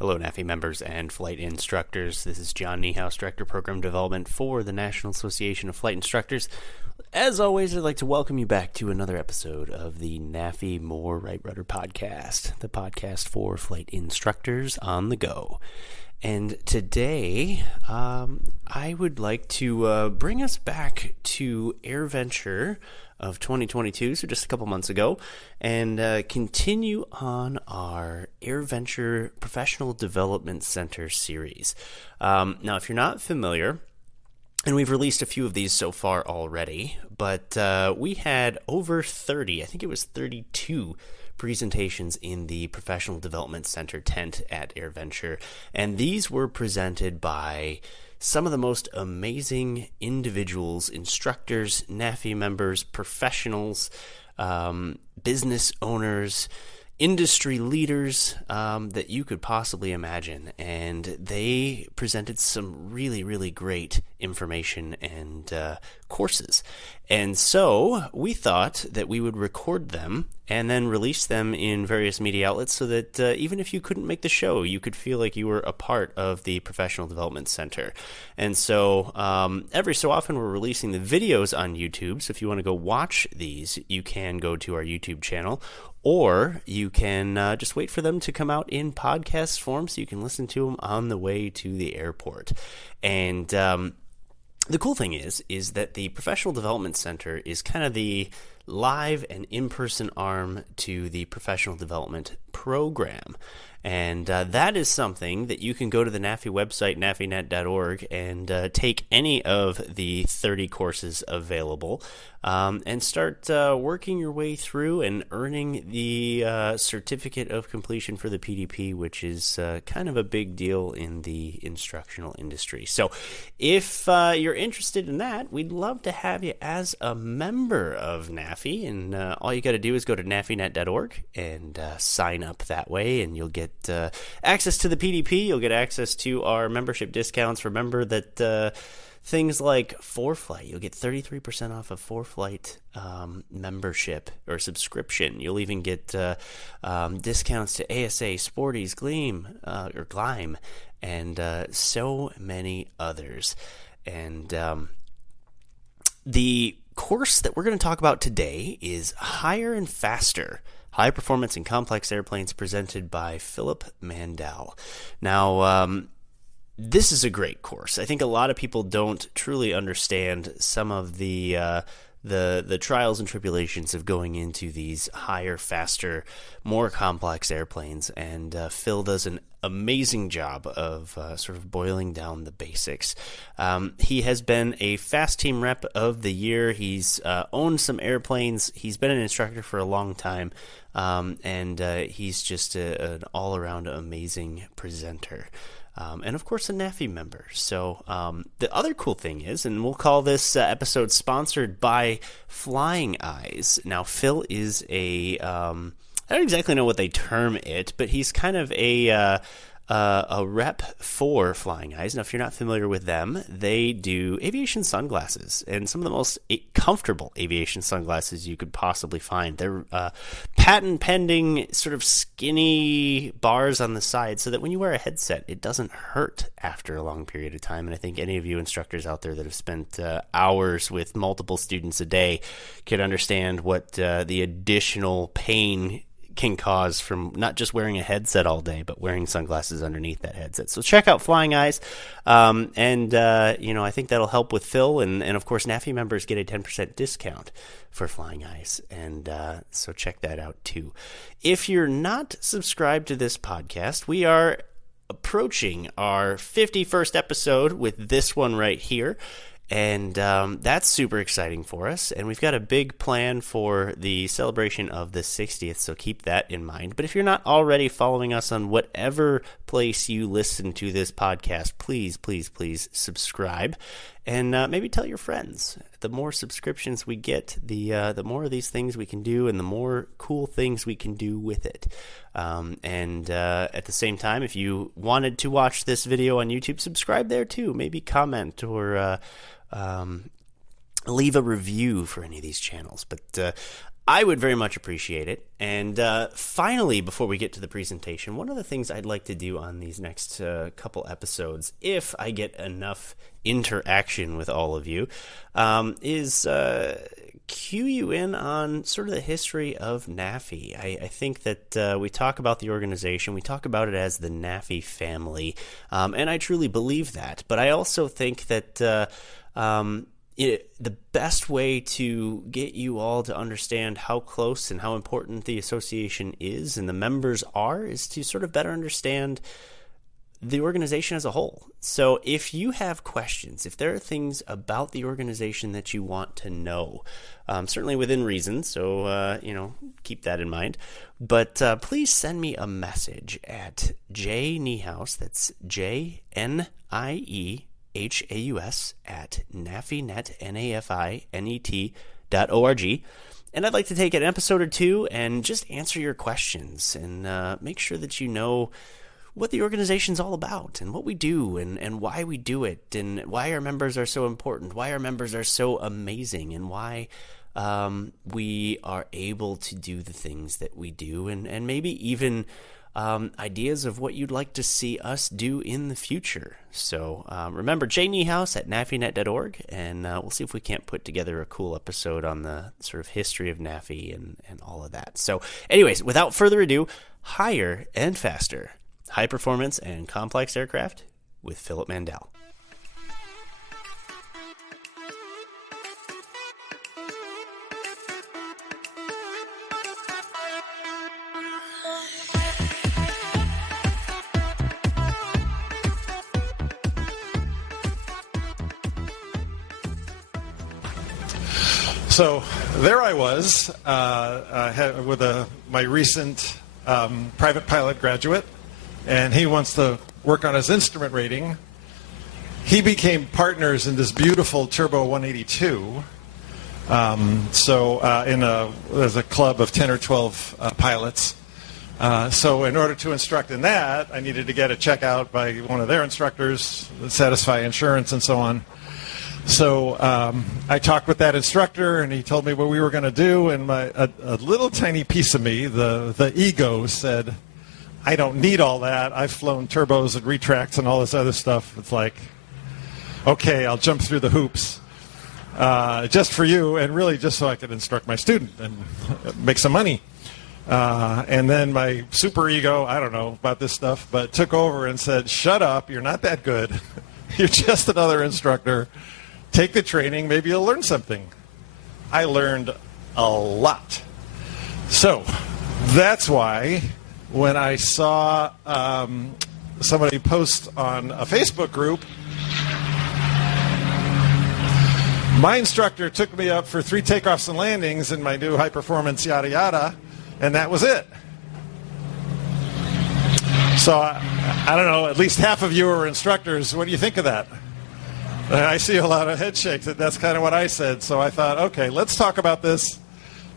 Hello, NAFI members and flight instructors. This is John Niehaus, Director of Program Development for the National Association of Flight Instructors. As always, I'd like to welcome you back to another episode of the NAFI More Right Rudder podcast, the podcast for flight instructors on the go. And today, I would like to bring us back to AirVenture of 2022, so just a couple months ago, and continue on our AirVenture Professional Development Center series. Now, if you're not familiar, and we've released a few of these so far already, but we had over 30, I think it was 32 presentations in the Professional Development Center tent at AirVenture, and these were presented by some of the most amazing individuals, instructors, NAFI members, professionals, business owners, industry leaders that you could possibly imagine. And they presented some really, really great information and courses. And so we thought that we would record them and then release them in various media outlets so that even if you couldn't make the show, you could feel like you were a part of the Professional Development Center. And so every so often we're releasing the videos on YouTube. So if you want to go watch these, you can go to our YouTube channel, or you can just wait for them to come out in podcast form so you can listen to them on the way to the airport. And the cool thing is that the Professional Development Center is kind of the live and in-person arm to the professional development program. And that is something that you can go to the NAFI website, nafinet.org, and take any of the 30 courses available and start working your way through and earning the certificate of completion for the PDP, which is kind of a big deal in the instructional industry. So if you're interested in that, we'd love to have you as a member of NAFI, and all you got to do is go to nafinet.org and sign up that way, and you'll get access to the PDP. You'll get access to our membership discounts. Remember that things like ForeFlight, you'll get 33% off of ForeFlight membership or subscription. You'll even get discounts to ASA, Sporties, Gleam, and so many others. And the course that we're going to talk about today is Higher and Faster: High Performance in Complex Airplanes, presented by Philip Mandel. Now, this is a great course. I think a lot of people don't truly understand some of the trials and tribulations of going into these higher, faster, more complex airplanes, and Phil does an amazing job of sort of boiling down the basics. He has been a FAASTeam Rep of the Year. He's owned some airplanes. He's been an instructor for a long time, and he's just an all-around amazing presenter. And of course, a NAFI member. So the other cool thing is, and we'll call this episode sponsored by Flying Eyes. Now, Phil is I don't exactly know what they term it, but he's kind of a rep for Flying Eyes. Now, if you're not familiar with them, they do aviation sunglasses, and some of the most comfortable aviation sunglasses you could possibly find. They're patent-pending, sort of skinny bars on the side so that when you wear a headset, it doesn't hurt after a long period of time. And I think any of you instructors out there that have spent hours with multiple students a day can understand what the additional pain can cause from not just wearing a headset all day, but wearing sunglasses underneath that headset. So check out Flying Eyes, and I think that'll help with Phil, and of course NAFI members get a 10% discount for Flying Eyes, and so check that out too. If you're not subscribed to this podcast, we are approaching our 51st episode with this one right here. And that's super exciting for us. And we've got a big plan for the celebration of the 60th, so keep that in mind. But if you're not already following us on whatever place you listen to this podcast, please, please, please subscribe. And maybe tell your friends. The more subscriptions we get, the more of these things we can do, and the more cool things we can do with it. And at the same time, if you wanted to watch this video on YouTube, subscribe there too. Maybe comment or leave a review for any of these channels. But I would very much appreciate it. And finally, before we get to the presentation, one of the things I'd like to do on these next couple episodes, if I get enough interaction with all of you, is cue you in on sort of the history of NAFI. I think that we talk about the organization, we talk about it as the NAFI family, and I truly believe that. But I also think that the best way to get you all to understand how close and how important the association is and the members are is to sort of better understand the organization as a whole. So if you have questions, if there are things about the organization that you want to know, certainly within reason, so keep that in mind. But please send me a message at jniehaus, that's JNIEHAUS at nafinet.org. And I'd like to take an episode or two and just answer your questions and make sure that you know what the organization's all about and what we do and why we do it and why our members are so important, why our members are so amazing, and why we are able to do the things that we do, and maybe even ideas of what you'd like to see us do in the future. So remember, jniehaus at nafinet.org, and we'll see if we can't put together a cool episode on the sort of history of NAFI and all of that. So anyways, without further ado, higher and faster. High performance and complex aircraft with Philip Mandel. So there I was with my recent private pilot graduate, and he wants to work on his instrument rating. He became partners in this beautiful Turbo 182. There's a club of 10 or 12 pilots. So in order to instruct in that, I needed to get a checkout by one of their instructors, satisfy insurance and so on. So I talked with that instructor, and he told me what we were going to do, and a little tiny piece of me, the ego, said, I don't need all that. I've flown turbos and retracts and all this other stuff. It's like, okay, I'll jump through the hoops just for you, and really just so I could instruct my student and make some money. And then my super ego, I don't know about this stuff, but took over and said, shut up, you're not that good. You're just another instructor. Take the training, maybe you'll learn something. I learned a lot. So that's why when I saw somebody post on a Facebook group, my instructor took me up for 3 takeoffs and landings in my new high performance yada yada, and that was it. So I don't know, at least half of you are instructors. What do you think of that? I see a lot of head shakes. That's kind of what I said. So I thought, okay, let's talk about this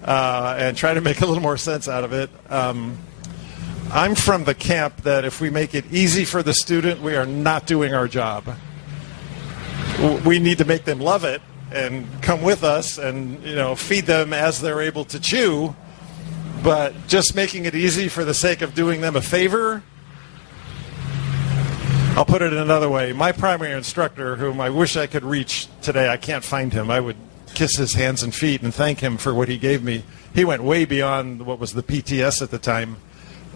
and try to make a little more sense out of it. I'm from the camp that if we make it easy for the student, we are not doing our job. We need to make them love it and come with us and feed them as they're able to chew. But just making it easy for the sake of doing them a favor, I'll put it another way. My primary instructor, whom I wish I could reach today, I can't find him. I would kiss his hands and feet and thank him for what he gave me. He went way beyond what was the PTS at the time,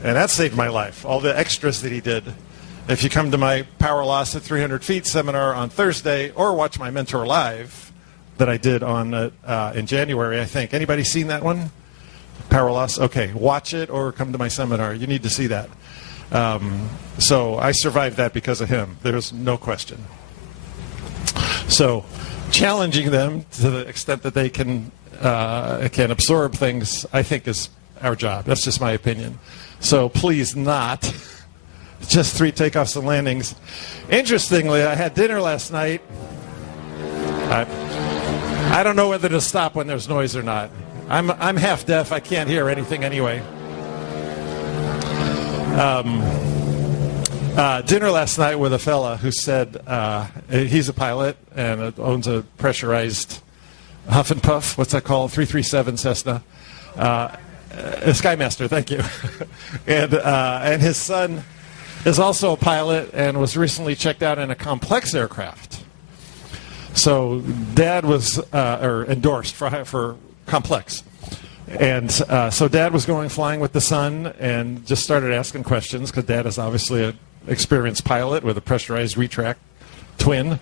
and that saved my life, all the extras that he did. If you come to my Power Loss at 300 Feet seminar on Thursday, or watch my Mentor Live that I did on in January, I think. Anybody seen that one? Power Loss? Okay, watch it or come to my seminar. You need to see that. So I survived that because of him. There's no question. So challenging them to the extent that they can absorb things, I think, is our job. That's just my opinion. So please not just 3 takeoffs and landings. Interestingly, I had dinner last night. I don't know whether to stop when there's noise or not. I'm half deaf. I can't hear anything anyway. Dinner last night with a fella who said he's a pilot and owns a pressurized Huff and Puff. What's that called? 337 Cessna. Skymaster, thank you. And his son is also a pilot and was recently checked out in a complex aircraft. So Dad was endorsed for complex. And so Dad was flying with the son and just started asking questions because Dad is obviously an experienced pilot with a pressurized retract twin.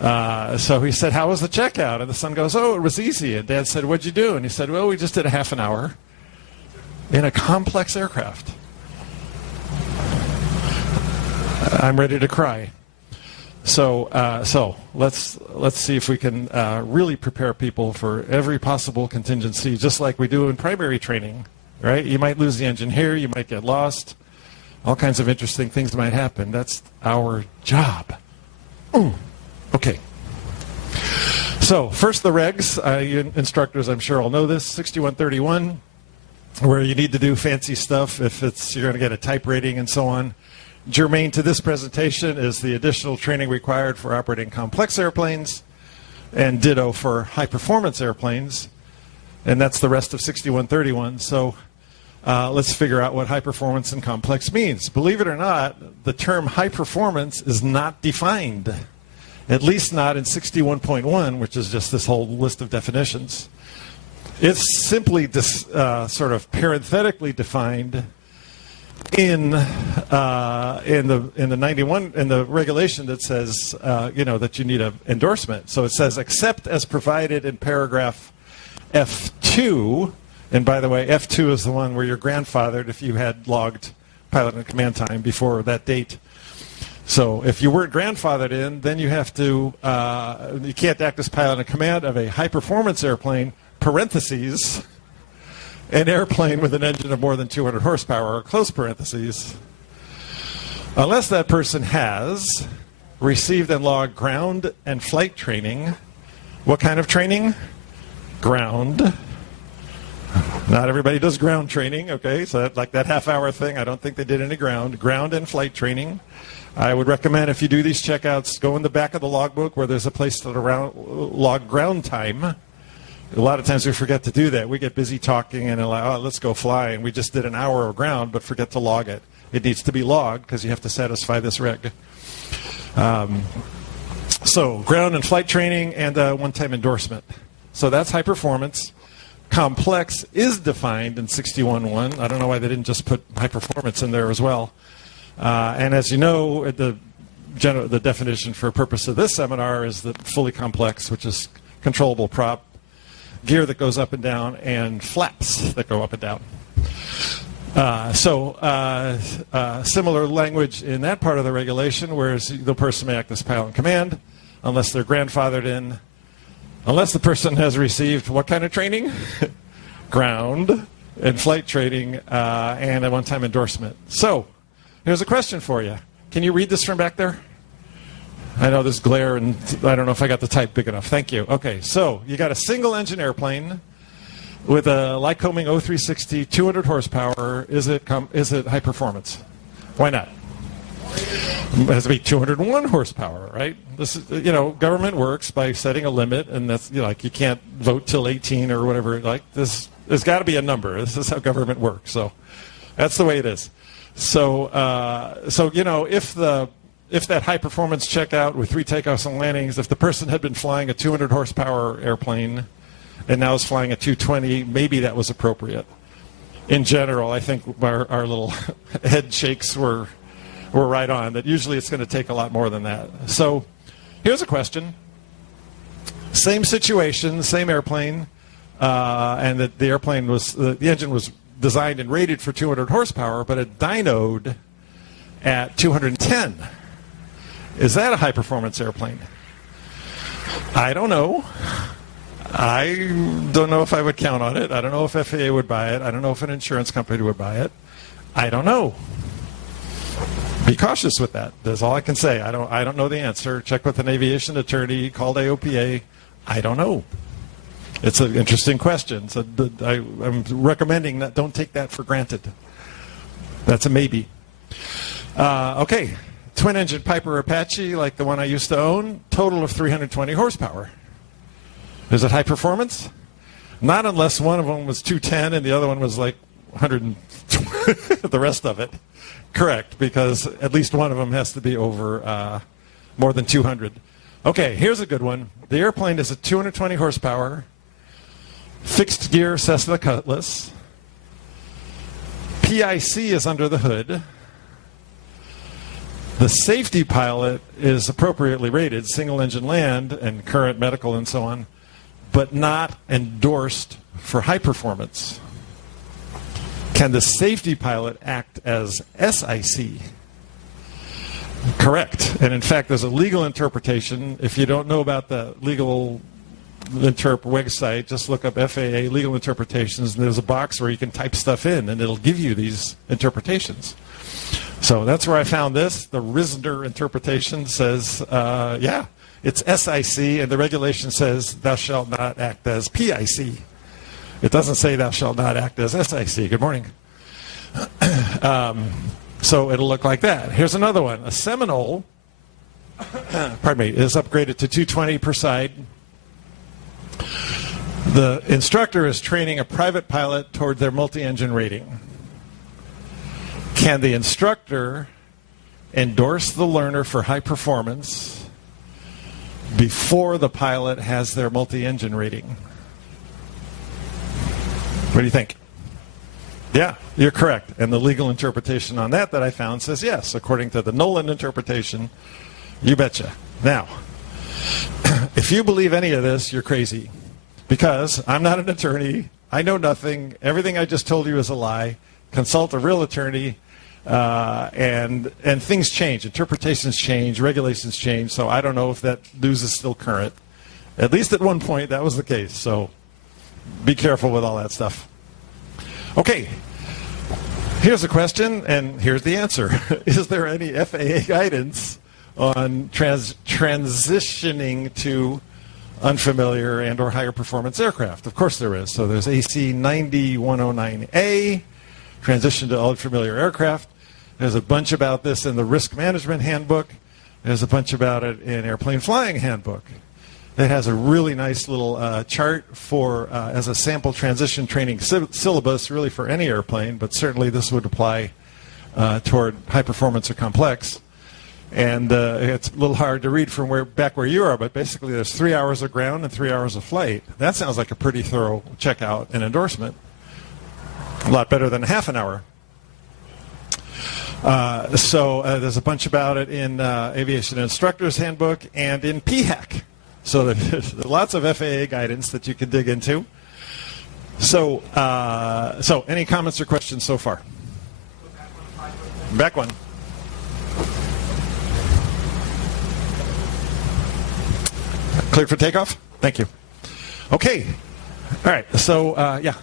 So he said, how was the checkout? And the son goes, oh, it was easy. And Dad said, what'd you do? And he said, well, we just did a half an hour in a complex aircraft. I'm ready to cry. So let's see if we can really prepare people for every possible contingency, just like we do in primary training, right? You might lose the engine here, you might get lost, all kinds of interesting things might happen. That's our job. Okay. So first the regs, you instructors I'm sure all know this, 6131, where you need to do fancy stuff if you're going to get a type rating and so on. Germane to this presentation is the additional training required for operating complex airplanes, and ditto for high-performance airplanes, and that's the rest of 6131. So let's figure out what high performance and complex means. Believe it or not, the term high performance is not defined, at least not in 61.1, which is just this whole list of definitions. It's simply sort of parenthetically defined in the 91 in the regulation that says that you need an endorsement. So it says except as provided in paragraph F2, and by the way, F2 is the one where you're grandfathered if you had logged pilot and command time before that date. So if you weren't grandfathered in, then you have to you can't act as pilot and command of a high performance airplane, parentheses, an airplane with an engine of more than 200 horsepower, or close parentheses, unless that person has received and logged ground and flight training. What kind of training? Ground. Not everybody does ground training, okay? So like that half-hour thing, I don't think they did any ground. Ground and flight training. I would recommend if you do these checkouts, go in the back of the logbook where there's a place to log ground time. A lot of times we forget to do that. We get busy talking and like, oh, let's go fly, and we just did an hour of ground but forget to log it. It needs to be logged because you have to satisfy this reg. So ground and flight training and one-time endorsement. So that's high performance. Complex is defined in 61.1. I don't know why they didn't just put high performance in there as well. And as you know, the definition for purpose of this seminar is the fully complex, which is controllable prop, gear that goes up and down, and flaps that go up and down. Similar language in that part of the regulation, whereas the person may act as pilot in command unless they're grandfathered in, unless the person has received what kind of training? Ground and flight training and a one-time endorsement. So here's a question for you. Can you read this from back there? I know there's glare, and I don't know if I got the type big enough. Thank you. Okay, so you got a single-engine airplane with a Lycoming 0360, 200 horsepower. Is it high performance? Why not? It has to be 201 horsepower, right? This is, government works by setting a limit, and that's like you can't vote till 18 or whatever. Like this, there's got to be a number. This is how government works. So that's the way it is. So if that high performance checkout with 3 takeoffs and landings, if the person had been flying a 200 horsepower airplane and now is flying a 220, maybe that was appropriate. In general, I think our little head shakes were right on, that usually it's going to take a lot more than that. So here's a question. Same situation, same airplane, and that the airplane was, the engine was designed and rated for 200 horsepower, but it dynoed at 210. Is that a high-performance airplane? I don't know. I don't know if I would count on it. I don't know if FAA would buy it. I don't know if an insurance company would buy it. I don't know. Be cautious with that. That's all I can say. I don't know the answer. Check with an aviation attorney. Call the AOPA. I don't know. It's an interesting question. So I'm recommending that don't take that for granted. That's a maybe. Okay. Twin-engine Piper Apache, like the one I used to own, total of 320 horsepower. Is it high performance? Not unless one of them was 210 and the other one was like 100, the rest of it. Correct, because at least one of them has to be over more than 200. Okay, here's a good one. The airplane is a 220 horsepower, fixed gear Cessna Cutlass. PIC is under the hood. The safety pilot is appropriately rated, single engine land and current medical and so on, but not endorsed for high performance. Can the safety pilot act as SIC? Correct. And in fact, there's a legal interpretation. If you don't know about the legal interp website, just look up FAA legal interpretations, and there's a box where you can type stuff in, and it'll give you these interpretations. So that's where I found this. The Risner interpretation says, yeah, it's SIC, and the regulation says thou shalt not act as PIC. It doesn't say thou shalt not act as SIC. Good morning. So it'll look like that. Here's another one. A Seminole, pardon me, is upgraded to 220 per side. The instructor is training a private pilot toward their multi-engine rating. Can the instructor endorse the learner for high performance before the pilot has their multi-engine rating? What do you think? Yeah, you're correct. And the legal interpretation on that I found says yes. According to the Nolan interpretation, you betcha. Now, if you believe any of this, you're crazy. Because I'm not an attorney. I know nothing. Everything I just told you is a lie. Consult a real attorney. And things change. Interpretations change. Regulations change. So I don't know if that news is still current. At least at one point, that was the case. So be careful with all that stuff. Okay. Here's a question, and here's the answer. Is there any FAA guidance on transitioning to unfamiliar and or higher performance aircraft? Of course there is. So there's AC 9109A, transition to unfamiliar aircraft. There's a bunch about this in the risk management handbook. There's a bunch about it in airplane flying handbook. It has a really nice little chart for as a sample transition training syllabus, really for any airplane, but certainly this would apply toward high performance or complex. And it's a little hard to read from back where you are, but basically there's 3 hours of ground and 3 hours of flight. That sounds like a pretty thorough checkout and endorsement. A lot better than half an hour. So there's a bunch about it in Aviation Instructor's Handbook and in PHAC. So there's lots of FAA guidance that you can dig into. So, any comments or questions so far? Back one. Cleared for takeoff? Thank you. Okay. All right. So, yeah.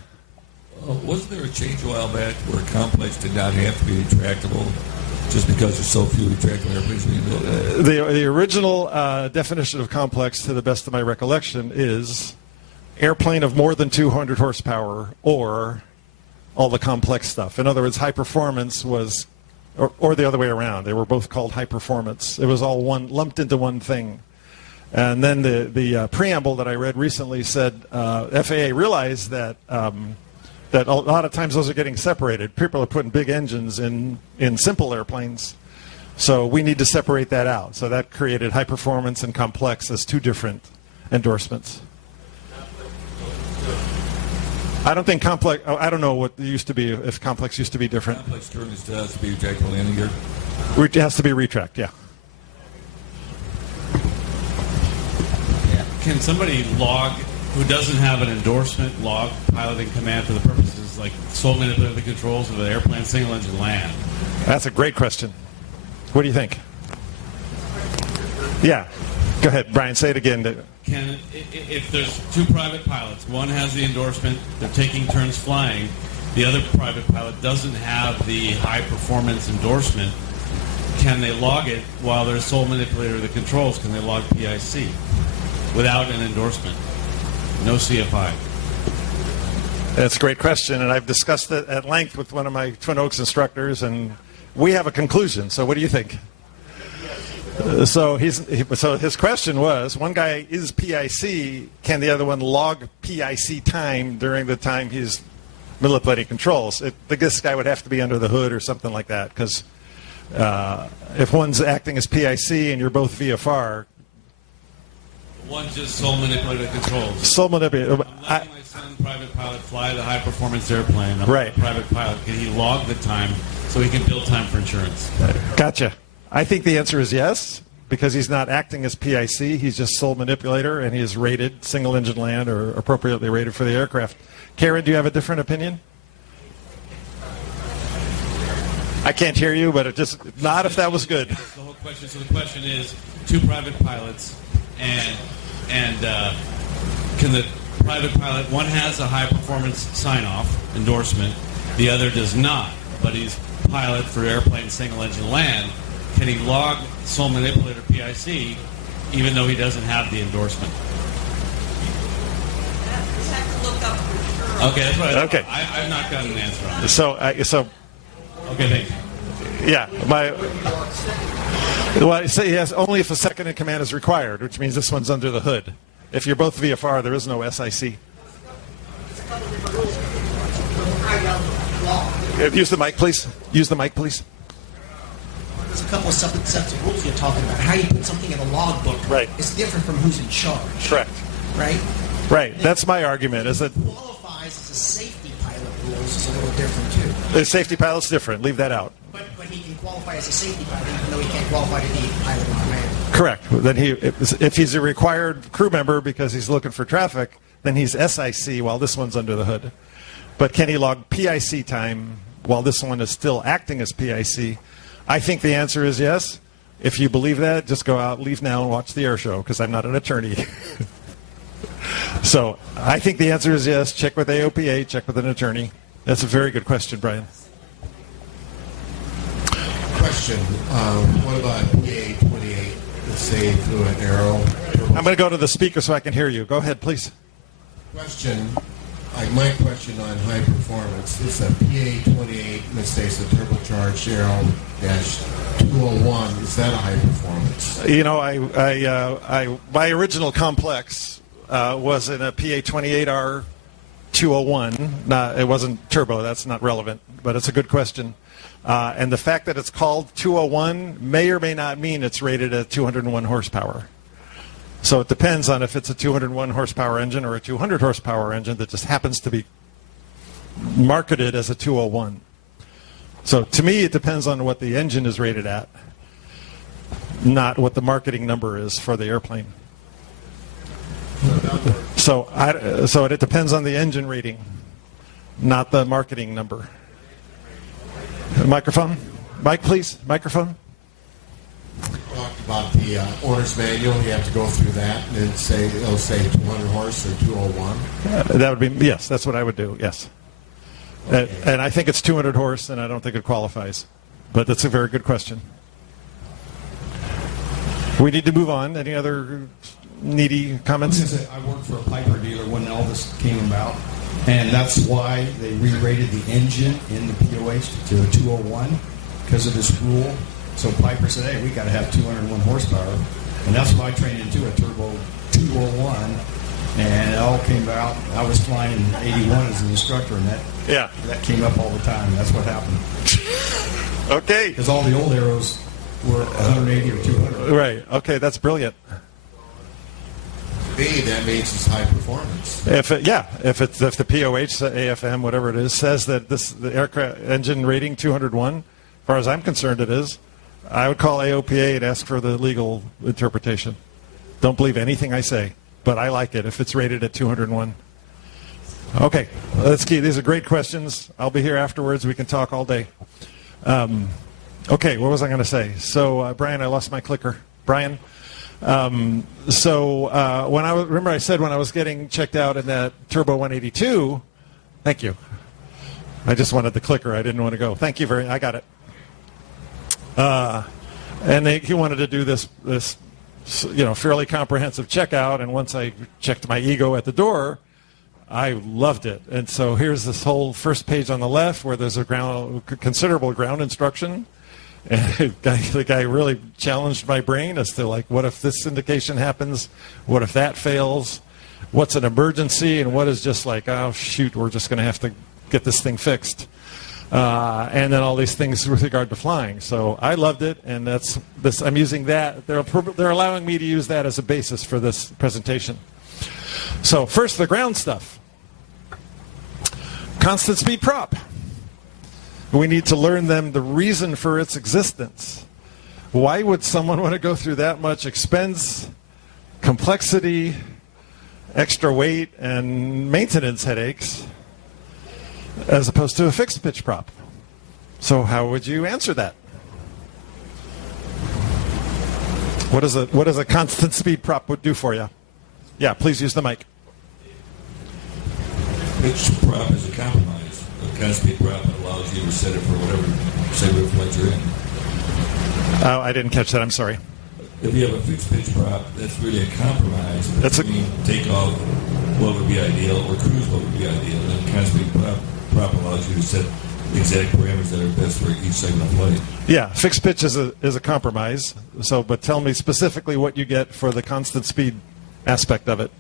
Wasn't there a change a while back where complex did not have to be retractable just because there's so few retractable airplanes being built? The original definition of complex, to the best of my recollection, is airplane of more than 200 horsepower or all the complex stuff. In other words, high performance was, or the other way around. They were both called high performance. It was all one lumped into one thing. And then the preamble that I read recently said FAA realized that that a lot of times those are getting separated. People are putting big engines in simple airplanes. So we need to separate that out. So that created high performance and complex as two different endorsements. I don't think complex, I don't know what it used to be, if complex used to be different. Complex term has to be retractable landing gear. It has to be retract, yeah. Can somebody log, who doesn't have an endorsement, log piloting command for the purposes like sole manipulating the controls of the airplane single engine land? That's a great question. What do you think? Yeah. Go ahead, Brian, say it again. Can, if there's two private pilots, one has the endorsement, they're taking turns flying, the other private pilot doesn't have the high performance endorsement, can they log it while they're sole manipulator of the controls? Can they log PIC without an endorsement? No CFI. That's a great question, and I've discussed it at length with one of my Twin Oaks instructors, and we have a conclusion. So what do you think? So his question was, one guy is PIC, can the other one log PIC time during the time he's manipulating controls? This guy would have to be under the hood or something like that, because if one's acting as PIC and you're both VFR. One's just sole manipulator controls. Sole manipulator. I'm letting my son, private pilot, fly the high-performance airplane. I'm Right. a private pilot. Can he log the time so he can build time for insurance? Gotcha. I think the answer is yes, because he's not acting as PIC. He's just sole manipulator, and he is rated single-engine land or appropriately rated for the aircraft. Karen, do you have a different opinion? I can't hear you, but not if that was good. That's the whole question. So the question is, two private pilots, and can the private pilot, one has a high-performance sign-off endorsement, the other does not, but he's pilot for airplane single-engine land. Can he log sole manipulator PIC even though he doesn't have the endorsement? Okay, that's what Okay. I've not gotten an answer on this. So Okay, thank you. yeah, well, say yes, only if a second in command is required, which means this one's under the hood. If you're both VFR, there is no SIC. Use the mic, please. Use the mic, please. There's a couple of sets of rules you're talking about. How you put something in a logbook Right. is different from who's in charge. Correct. Right? Right. That's my argument. Is that Qualifies as a safety pilot rules is a little different too. the safety pilot's different. Leave that out. But he can qualify as a safety pilot even though he can't qualify to be pilot in command. Correct. Then if he's a required crew member because he's looking for traffic, then he's SIC while this one's under the hood. But can he log PIC time while this one is still acting as PIC? I think the answer is yes. If you believe that, just go out, leave now, and watch the air show, because I'm not an attorney. So I think the answer is yes. Check with AOPA, check with an attorney. That's a very good question, Brian. Question. What about PA-28, let's say through an arrow? I'm going to go to the speaker so I can hear you. Go ahead, please. Question. My question on high performance is a PA-28, let's say it's a turbocharged Arrow-201. Is that a high performance? You know, my original complex was in a PA-28R 201. It wasn't turbo. That's not relevant, but it's a good question. And the fact that it's called 201 may or may not mean it's rated at 201 horsepower. So it depends on if it's a 201 horsepower engine or a 200 horsepower engine that just happens to be marketed as a 201. So to me, it depends on what the engine is rated at, not what the marketing number is for the airplane. So it depends on the engine rating, not the marketing number. Microphone? Mic, please. Microphone. Talked about the owner's manual. You have to go through that, and it'll say 200 horse or 201. That would be, yes, that's what I would do, yes. Okay. And I think it's 200 horse, and I don't think it qualifies. But that's a very good question. We need to move on. Any other needy comments? I worked for a Piper dealer when all this came about, and that's why they re-rated the engine in the POH to a 201 because of this rule. So Piper said, hey, we got to have 201 horsepower. And that's why I trained into a turbo 201. And it all came out. I was flying in 81 as an instructor, and that came up all the time. That's what happened. Okay. Because all the old arrows were 180 or 200. Right. Okay, that's brilliant. To me, that means it's high performance. If the POH, AFM, whatever it is, says that the aircraft engine rating 201, as far as I'm concerned, it is. I would call AOPA and ask for the legal interpretation. Don't believe anything I say, but I like it if it's rated at 201. Okay, let's keep. These are great questions. I'll be here afterwards. We can talk all day. Okay, what was I going to say? So, Brian, I lost my clicker. Brian. When I said when I was getting checked out in that Turbo 182. Thank you. I just wanted the clicker. I didn't want to go. Thank you very. I got it. And he wanted to do this fairly comprehensive checkout. And once I checked my ego at the door, I loved it. And so here's this whole first page on the left where there's a considerable ground instruction. And the guy really challenged my brain as to, like, what if this indication happens? What if that fails? What's an emergency? And what is just like, oh, shoot, we're just going to have to get this thing fixed. And then all these things with regard to flying. So I loved it, and that's this. I'm using that. They're allowing me to use that as a basis for this presentation. So first, the ground stuff. Constant speed prop. We need to learn them the reason for its existence. Why would someone want to go through that much expense, complexity, extra weight, and maintenance headaches as opposed to a fixed pitch prop? So how would you answer that? What does a constant speed prop would do for you? Yeah, please use the mic. Pitch prop is a compromise. A constant speed prop allows you to set it for whatever segment of flight you're in. Oh, I didn't catch that. I'm sorry. If you have a fixed pitch prop, that's really a compromise between takeoff, what would be ideal, or cruise, what would be ideal. And a constant speed prop allows you to set exact parameters that are best for each segment of flight. Yeah, fixed pitch is a compromise. So, but tell me specifically what you get for the constant speed aspect of it.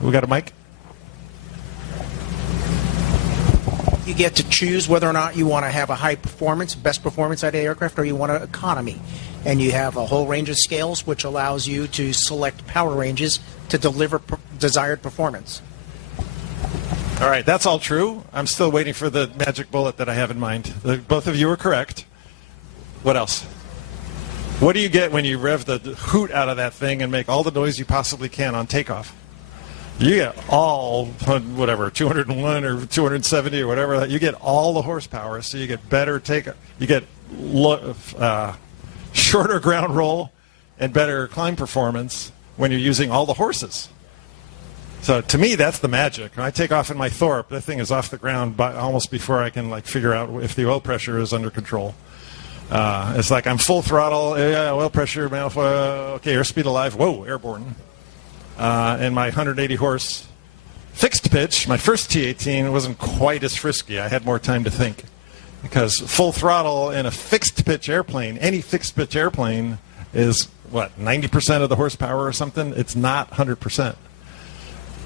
We got a mic? You get to choose whether or not you want to have a high performance, best performance out of the aircraft, or you want an economy. And you have a whole range of scales which allows you to select power ranges to deliver desired performance. All right, that's all true. I'm still waiting for the magic bullet that I have in mind. Both of you are correct. What else? What do you get when you rev the hoot out of that thing and make all the noise you possibly can on takeoff? You get all, whatever, 201 or 270 or whatever. You get all the horsepower, so you get better takeoff. You get shorter ground roll and better climb performance when you're using all the horses. So to me, that's the magic. When I take off in my Thorp, that thing is off the ground almost before I can figure out if the oil pressure is under control. It's like I'm full throttle, oil pressure, okay, airspeed alive, whoa, airborne. And my 180 horse fixed pitch, my first T-18, wasn't quite as frisky. I had more time to think. Because full throttle in a fixed pitch airplane, any fixed pitch airplane is, 90% of the horsepower or something? It's not 100%.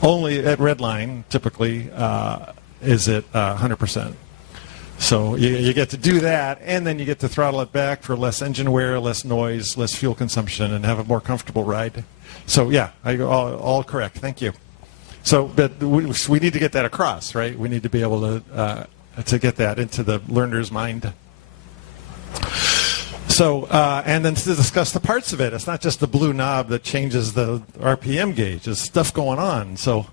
Only at redline, typically, is it 100%. So you get to do that, and then you get to throttle it back for less engine wear, less noise, less fuel consumption, and have a more comfortable ride. So yeah, all correct. Thank you. So, but we need to get that across, right? We need to be able to get that into the learner's mind. So, and then to discuss the parts of it. It's not just the blue knob that changes the RPM gauge. There's stuff going on. So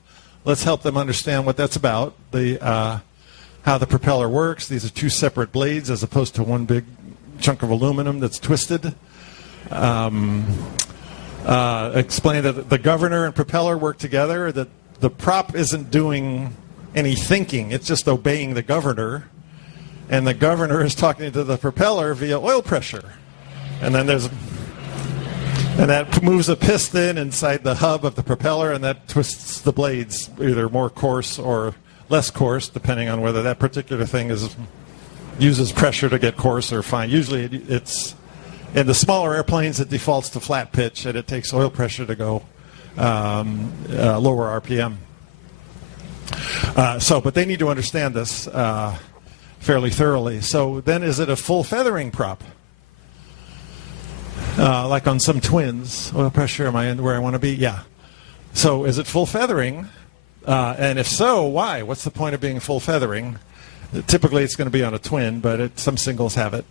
let's help them understand what that's about. How the propeller works. These are two separate blades as opposed to one big chunk of aluminum that's twisted. Explain that the governor and propeller work together, that the prop isn't doing any thinking. It's just obeying the governor. And the governor is talking to the propeller via oil pressure. And then and that moves a piston inside the hub of the propeller, and that twists the blades either more coarse or less coarse, depending on whether that particular thing uses pressure to get coarse or fine. Usually it's in the smaller airplanes, it defaults to flat pitch, and it takes oil pressure to go lower RPM. But they need to understand this fairly thoroughly. So then, is it a full feathering prop? Like on some twins, oil pressure, am I where I want to be? Yeah. So is it full feathering? And if so, why? What's the point of being full feathering? Typically, it's going to be on a twin, but some singles have it.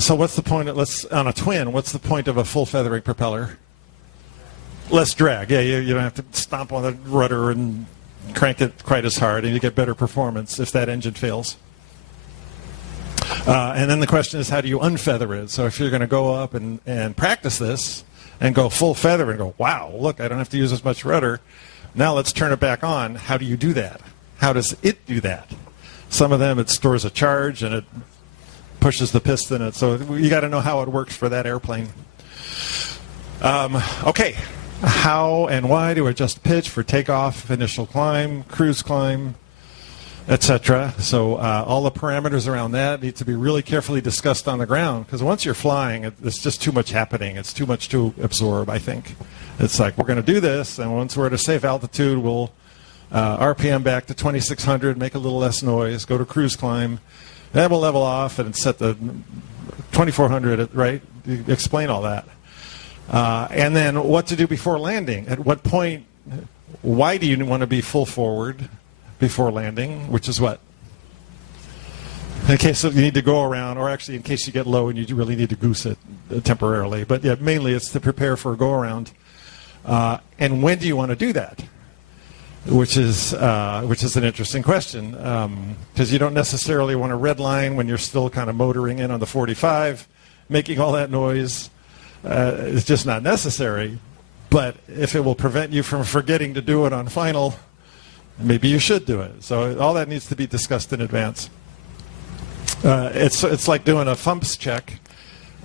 So what's the point on a twin, what's the point of a full feathering propeller? Less drag. Yeah, you don't have to stomp on the rudder and crank it quite as hard, and you get better performance if that engine fails. And then the question is, how do you unfeather it? So if you're going to go up and practice this and go full feather and go, wow, look, I don't have to use as much rudder. Now let's turn it back on. How do you do that? How does it do that? Some of them, it stores a charge and it pushes the piston. And so you got to know how it works for that airplane. Okay. How and why to adjust pitch for takeoff, initial climb, cruise climb. etc. So all the parameters around that need to be really carefully discussed on the ground, because once you're flying, it's just too much happening. It's too much to absorb, I think. It's like, we're going to do this, and once we're at a safe altitude, we'll RPM back to 2,600, make a little less noise, go to cruise climb, then we'll level off and set the 2,400, right? You explain all that. And then what to do before landing. At what point, why do you want to be full forward before landing, which is what? In case you need to go around, or actually in case you get low and you really need to goose it temporarily. But yeah, mainly it's to prepare for a go around. And when do you want to do that? Which is an interesting question, because you don't necessarily want to redline when you're still kind of motoring in on the 45, making all that noise. It's just not necessary. But if it will prevent you from forgetting to do it on final, maybe you should do it. So all that needs to be discussed in advance. It's like doing a FUMPS check,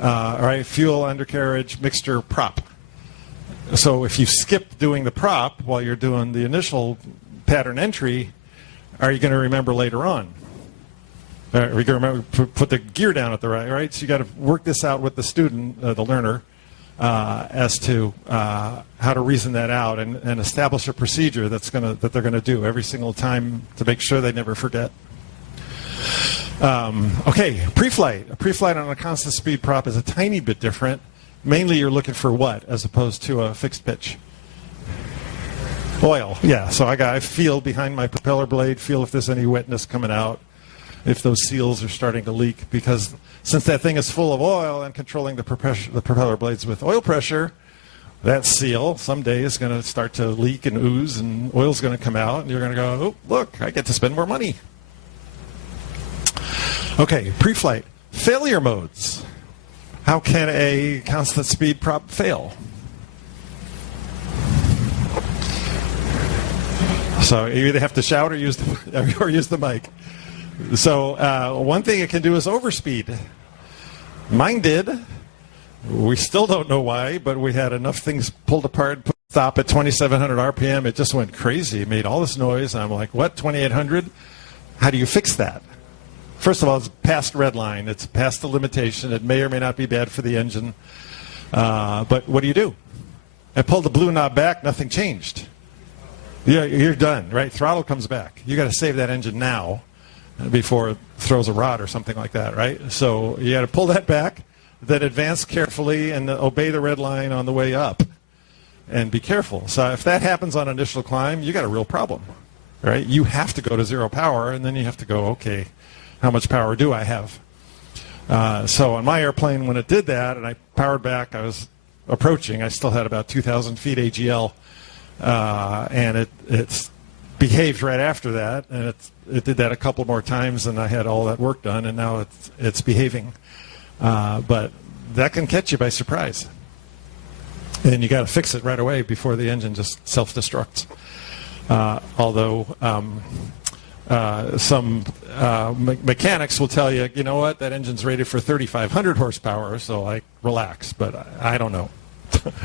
all right, fuel, undercarriage, mixture, prop. So if you skip doing the prop while you're doing the initial pattern entry, are you going to remember later on? Are you going to remember put the gear down at the right? So you got to work this out with the student, the learner, as to how to reason that out and establish a procedure that they're going to do every single time to make sure they never forget. Okay, pre-flight. A pre-flight on a constant speed prop is a tiny bit different. Mainly you're looking for what as opposed to a fixed pitch? Oil, yeah. So I feel behind my propeller blade, feel if there's any wetness coming out, if those seals are starting to leak, because since that thing is full of oil and controlling the propeller blades with oil pressure, that seal someday is going to start to leak and ooze and oil's going to come out and you're going to go, oh, look, I get to spend more money. Okay, pre-flight. Failure modes. How can a constant speed prop fail? So you either have to shout or use the mic. So one thing it can do is overspeed. Mine did. We still don't know why, but we had enough things pulled apart, stop at 2,700 RPM. It just went crazy. It made all this noise. And I'm like, what, 2,800? How do you fix that? First of all, it's past red line. It's past the limitation. It may or may not be bad for the engine. But what do? I pulled the blue knob back. Nothing changed. Yeah, you're done, right? Throttle comes back. You got to save that engine now before it throws a rod or something like that, right? So you got to pull that back, then advance carefully and obey the red line on the way up, and be careful. So if that happens on initial climb, you got a real problem, right? You have to go to zero power, and then you have to go, okay, how much power do I have? So on my airplane, when it did that, and I powered back, I was approaching. I still had about 2,000 feet AGL, and it's behaved right after that, and it did that a couple more times, and I had all that work done, and now it's behaving. But that can catch you by surprise, and you got to fix it right away before the engine just self-destructs. Although some mechanics will tell you, you know what, that engine's rated for 3,500 horsepower, so like relax. But I don't know.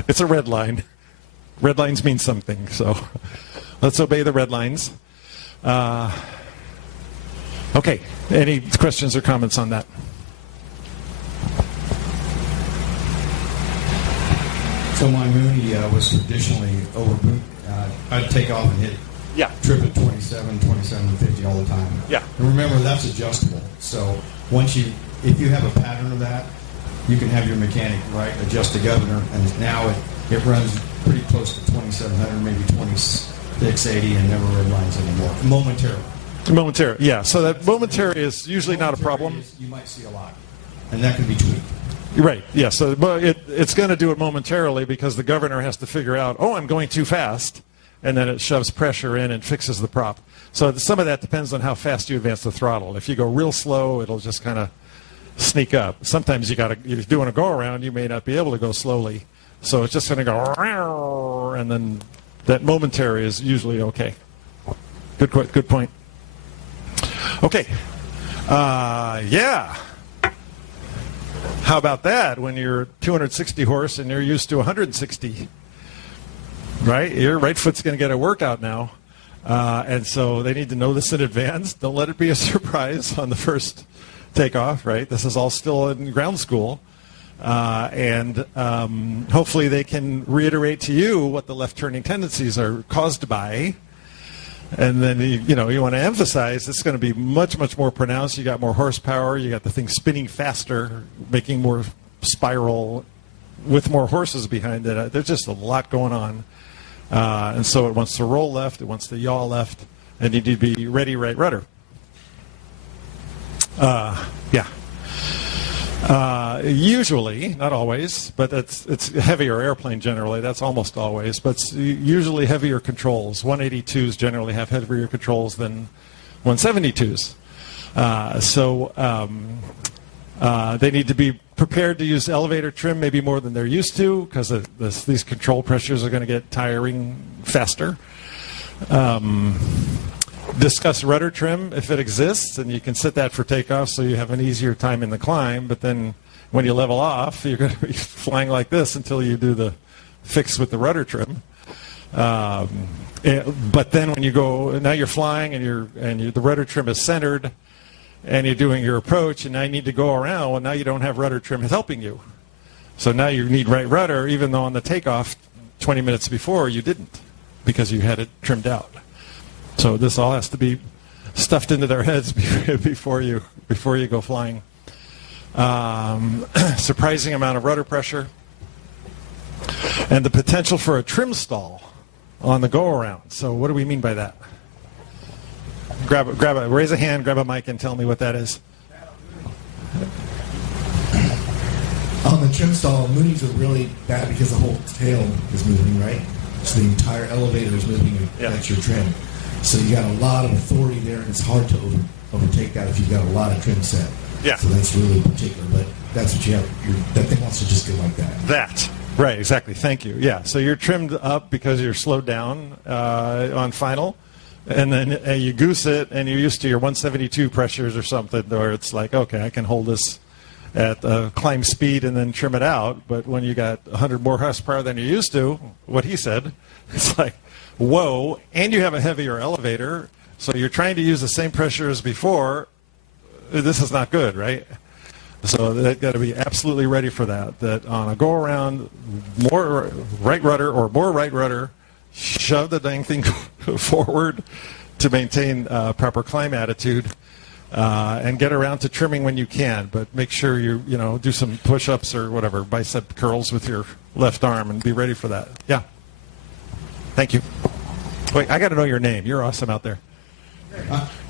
It's a red line. Red lines mean something, so let's obey the red lines. Okay, any questions or comments on that? So my Mooney was traditionally overbooked. I'd take off and hit trip at 27, 2750 all the time. Yeah. And remember, that's adjustable. So if you have a pattern of that, you can have your mechanic, right, adjust the governor, and now it runs pretty close to 2700, maybe 2680, and never red lines anymore, momentarily. Yeah. So that momentary is usually not a problem. You might see a lot, and that can be tweaked. Right, yeah, so it's going to do it momentarily because the governor has to figure out, oh, I'm going too fast, and then it shoves pressure in and fixes the prop. So some of that depends on how fast you advance the throttle. If you go real slow, it'll just kind of sneak up. Sometimes if you're doing a go-around, you may not be able to go slowly. So it's just going to go, and then that momentary is usually okay. Good point. Okay, yeah. How about that when you're 260 horse and you're used to 160? Right? Your right foot's going to get a workout now. And so they need to know this in advance. Don't let it be a surprise on the first takeoff, right? This is all still in ground school. And hopefully they can reiterate to you what the left turning tendencies are caused by. And then, you want to emphasize it's going to be much, much more pronounced. You got more horsepower. You got the thing spinning faster, making more spiral with more horses behind it. There's just a lot going on. And so it wants to roll left. It wants to yaw left. And you need to be ready right rudder. Yeah. Usually, not always, but it's a heavier airplane generally. That's almost always, but it's usually heavier controls. 182s generally have heavier controls than 172s. They need to be prepared to use elevator trim maybe more than they're used to because these control pressures are going to get tiring faster. Discuss rudder trim if it exists, and you can set that for takeoff so you have an easier time in the climb. But then when you level off, you're going to be flying like this until you do the fix with the rudder trim. But then when you go, now you're flying and the rudder trim is centered, and you're doing your approach, and now you need to go around. Well, now you don't have rudder trim helping you. So now you need right rudder, even though on the takeoff 20 minutes before you didn't because you had it trimmed out. So this all has to be stuffed into their heads before you go flying. Surprising amount of rudder pressure, and the potential for a trim stall on the go around. So what do we mean by that? Raise a hand, grab a mic, and tell me what that is. On the trim stall, moonies are really bad because the whole tail is moving, right? So the entire elevator is moving against your trim. So you got a lot of authority there, and it's hard to overtake that if you've got a lot of trim set. Yeah. So that's really particular, but that's what you have. That thing wants to just go like that. Right, exactly. Thank you. Yeah, so you're trimmed up because you're slowed down on final, and then you goose it, and you're used to your 172 pressures or something, where it's like, okay, I can hold this at climb speed and then trim it out. But when you got 100 more horsepower than you're used to, what he said, it's like, whoa, and you have a heavier elevator, so you're trying to use the same pressure as before. This is not good, right? So they've got to be absolutely ready for that. That on a go-around, more right rudder or more right rudder, shove the dang thing forward to maintain proper climb attitude, and get around to trimming when you can. But make sure you do some push-ups or whatever, bicep curls with your left arm, and be ready for that. Yeah. Thank you. Wait, I got to know your name. You're awesome out there.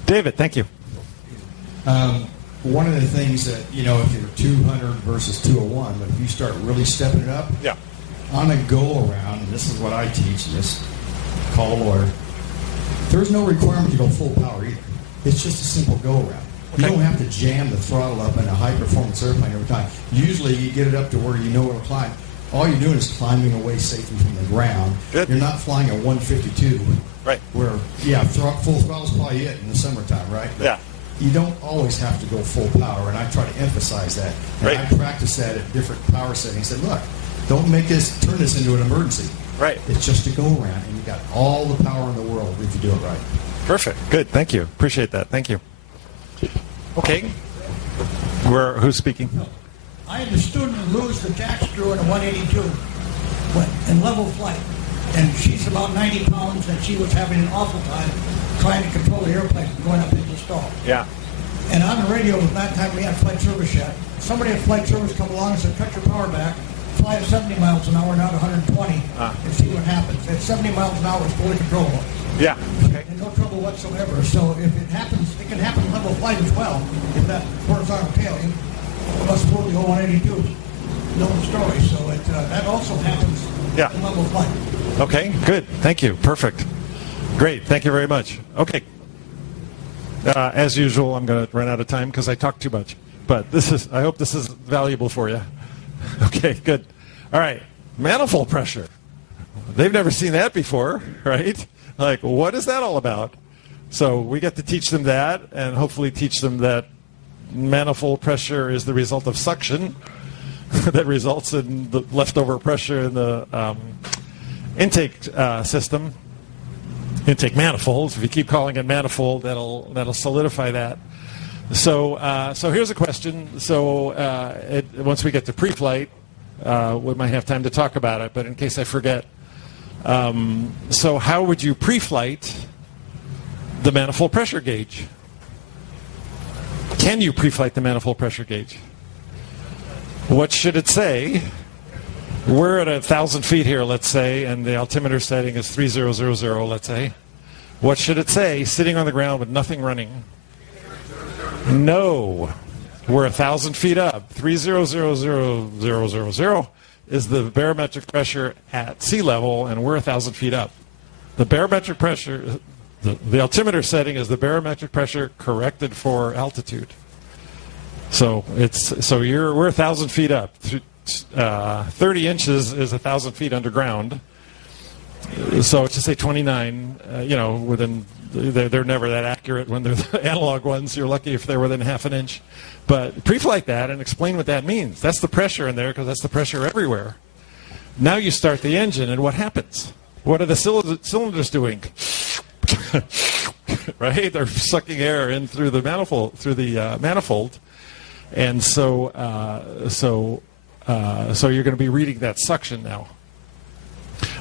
David, thank you. One of the things that, if you're 200 versus 201, but if you start really stepping it up, on a go-around, and this is what I teach, and this, call a lawyer, there's no requirement to go full power either. It's just a simple go-around. Okay. You don't have to jam the throttle up in a high-performance airplane every time. Usually you get it up to where you know it'll climb. All you're doing is climbing away safely from the ground. Good. You're not flying at 152. Right. Where, full throttle's probably it in the summertime, right? Yeah. You don't always have to go full power, and I try to emphasize that. And right. I practice that at different power settings. I said, look, don't turn this into an emergency. Right. It's just a go-around, and you got all the power in the world if you do it right. Perfect. Good. Thank you. Appreciate that. Thank you. Okay. Who's speaking? I had a student lose the jack screw in a 182 in level flight. And she's about 90 pounds, and she was having an awful time trying to control the airplane going up into the stall. Yeah. And on the radio, at that time we had flight service yet. Somebody at flight service come along and said, cut your power back, fly at 70 miles an hour, not 120, and see what happens. At 70 miles an hour, it's fully controllable. Yeah. Okay. And no trouble whatsoever. So if it happens, it can happen in level flight as well. If that horizontal tail, you must pull the 182. Know the story. So that also happens in level flight. Okay, good. Thank you. Perfect. Great. Thank you very much. Okay. As usual, I'm going to run out of time because I talk too much. But I hope this is valuable for you. Okay, good. All right. Manifold pressure. They've never seen that before, right? Like, what is that all about? So we get to teach them that, and hopefully teach them that manifold pressure is the result of suction that results in the leftover pressure in the intake system. intake manifolds. If you keep calling it manifold, that'll solidify that. So here's a question. So once we get to pre-flight, we might have time to talk about it, but in case I forget. So how would you pre-flight the manifold pressure gauge? Can you pre-flight the manifold pressure gauge? What should it say? We're at 1,000 feet here, let's say, and the altimeter setting is 3000, let's say. What should it say sitting on the ground with nothing running? No. We're 1,000 feet up. 300000 is the barometric pressure at sea level, and we're 1,000 feet up. The barometric pressure, the altimeter setting is the barometric pressure corrected for altitude. So we're 1,000 feet up. 30 inches is 1,000 feet underground. So to say 29, within, they're never that accurate when they're the analog ones. You're lucky if they're within half an inch. But pre-flight that and explain what that means. That's the pressure in there because that's the pressure everywhere. Now you start the engine, and what happens? What are the cylinders doing? Right? They're sucking air in through the manifold, and so you're going to be reading that suction now.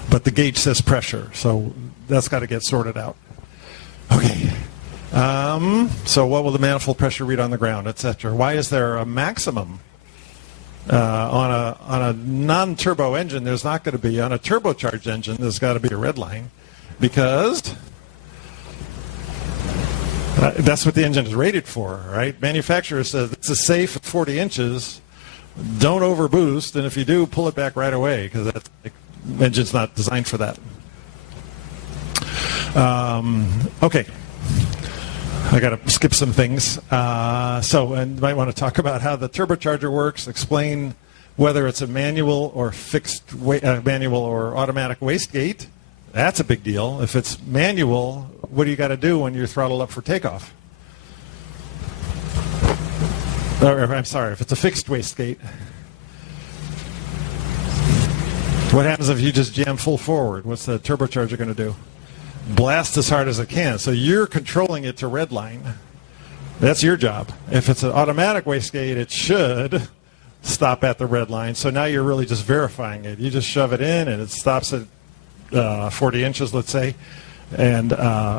But the gauge says pressure, so that's got to get sorted out. Okay. So what will the manifold pressure read on the ground, etc.? Why is there a maximum on a non-turbo engine? There's not going to be. On a turbocharged engine, there's got to be a red line, because that's what the engine is rated for, right? Manufacturer says this is safe at 40 inches. Don't overboost, and if you do, pull it back right away, because the engine's not designed for that. Okay. I got to skip some things. And you might want to talk about how the turbocharger works, explain whether it's a manual or fixed manual or automatic wastegate. That's a big deal. If it's manual, what do you got to do when you're throttled up for takeoff? I'm sorry, if it's a fixed wastegate. What happens if you just jam full forward? What's the turbocharger going to do? Blast as hard as it can. So you're controlling it to redline. That's your job. If it's an automatic wastegate, it should stop at the red line. So now you're really just verifying it. You just shove it in, and it stops at 40 inches, let's say. And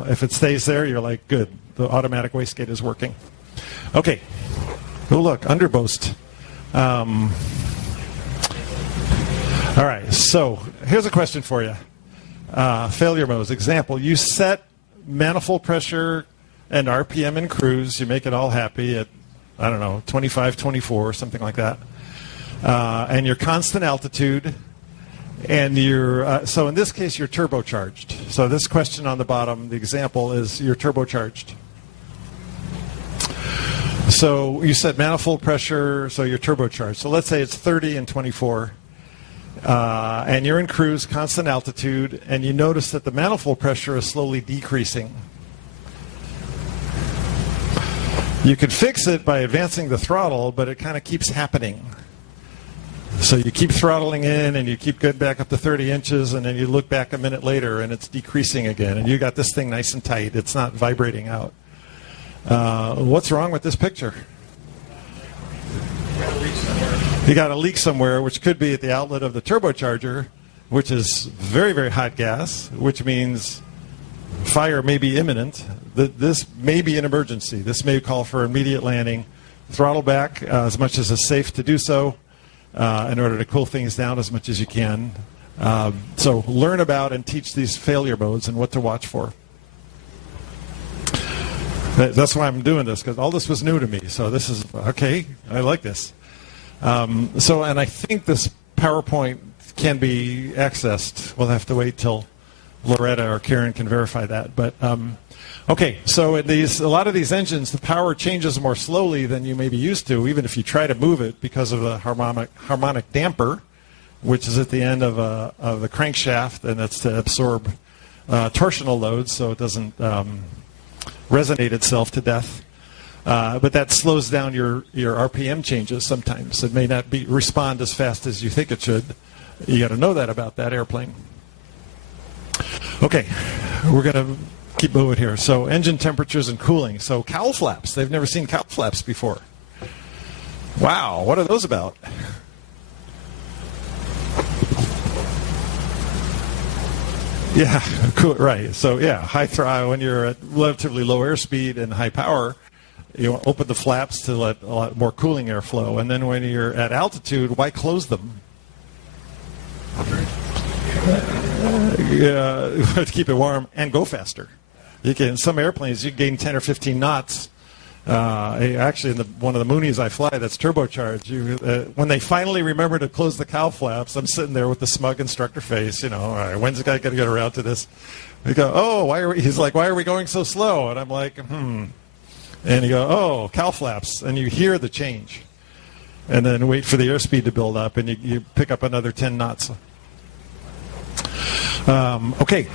if it stays there, you're like, good. The automatic wastegate is working. Okay. Oh, look, underboost. All right, so here's a question for you. Failure modes. Example, you set manifold pressure and RPM in cruise. You make it all happy at, 25, 24, something like that. And your constant altitude. And so in this case, you're turbocharged. So this question on the bottom, the example is you're turbocharged. So you set manifold pressure, so you're turbocharged. So let's say it's 30 and 24. And you're in cruise, constant altitude, and you notice that the manifold pressure is slowly decreasing. You could fix it by advancing the throttle, but it kind of keeps happening. So you keep throttling in, and you keep going back up to 30 inches, and then you look back a minute later, and it's decreasing again. And you got this thing nice and tight. It's not vibrating out. What's wrong with this picture? You got a leak somewhere, which could be at the outlet of the turbocharger, which is very, very hot gas, which means fire may be imminent. This may be an emergency. This may call for immediate landing. Throttle back as much as is safe to do so in order to cool things down as much as you can. So learn about and teach these failure modes and what to watch for. That's why I'm doing this, because all this was new to me. So this is, okay, I like this. And I think this PowerPoint can be accessed. We'll have to wait till Loretta or Karen can verify that. But okay, so in a lot of these engines, the power changes more slowly than you may be used to, even if you try to move it because of the harmonic damper, which is at the end of the crankshaft, and that's to absorb torsional loads so it doesn't resonate itself to death. But that slows down your RPM changes sometimes. It may not respond as fast as you think it should. You got to know that about that airplane. Okay, we're going to keep moving here. So engine temperatures and cooling. So cowl flaps. They've never seen cowl flaps before. Wow, what are those about? Yeah, cool, right. So yeah, high throttle, when you're at relatively low airspeed and high power, you open the flaps to let a lot more cooling air flow. And then when you're at altitude, why close them? To keep it warm and go faster. You can, some airplanes, you gain 10 or 15 knots. Actually, in one of the Moonies I fly, that's turbocharged. When they finally remember to close the cowl flaps, I'm sitting there with the smug instructor face. All right, when's the guy going to get around to this? We go, oh, he's like, why are we going so slow? And I'm like, And you go, oh, cowl flaps, and you hear the change, and then wait for the airspeed to build up, and you pick up another 10 knots. Okay.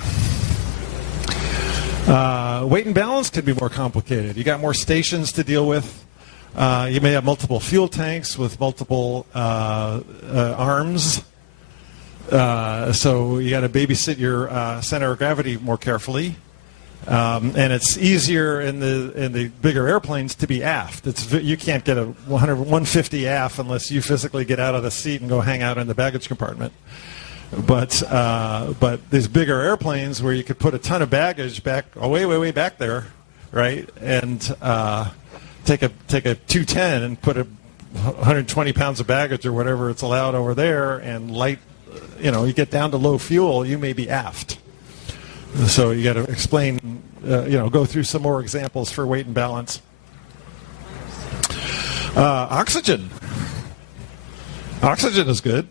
Weight and balance could be more complicated. You got more stations to deal with. You may have multiple fuel tanks with multiple arms. So you got to babysit your center of gravity more carefully. And it's easier in the bigger airplanes to be aft. You can't get a 150 aft unless you physically get out of the seat and go hang out in the baggage compartment. But these bigger airplanes where you could put a ton of baggage back, way back there, right? And take a 210 and put 120 pounds of baggage or whatever it's allowed over there, and light. You get down to low fuel, you may be aft. So you got to explain, go through some more examples for weight and balance. Oxygen. Oxygen is good.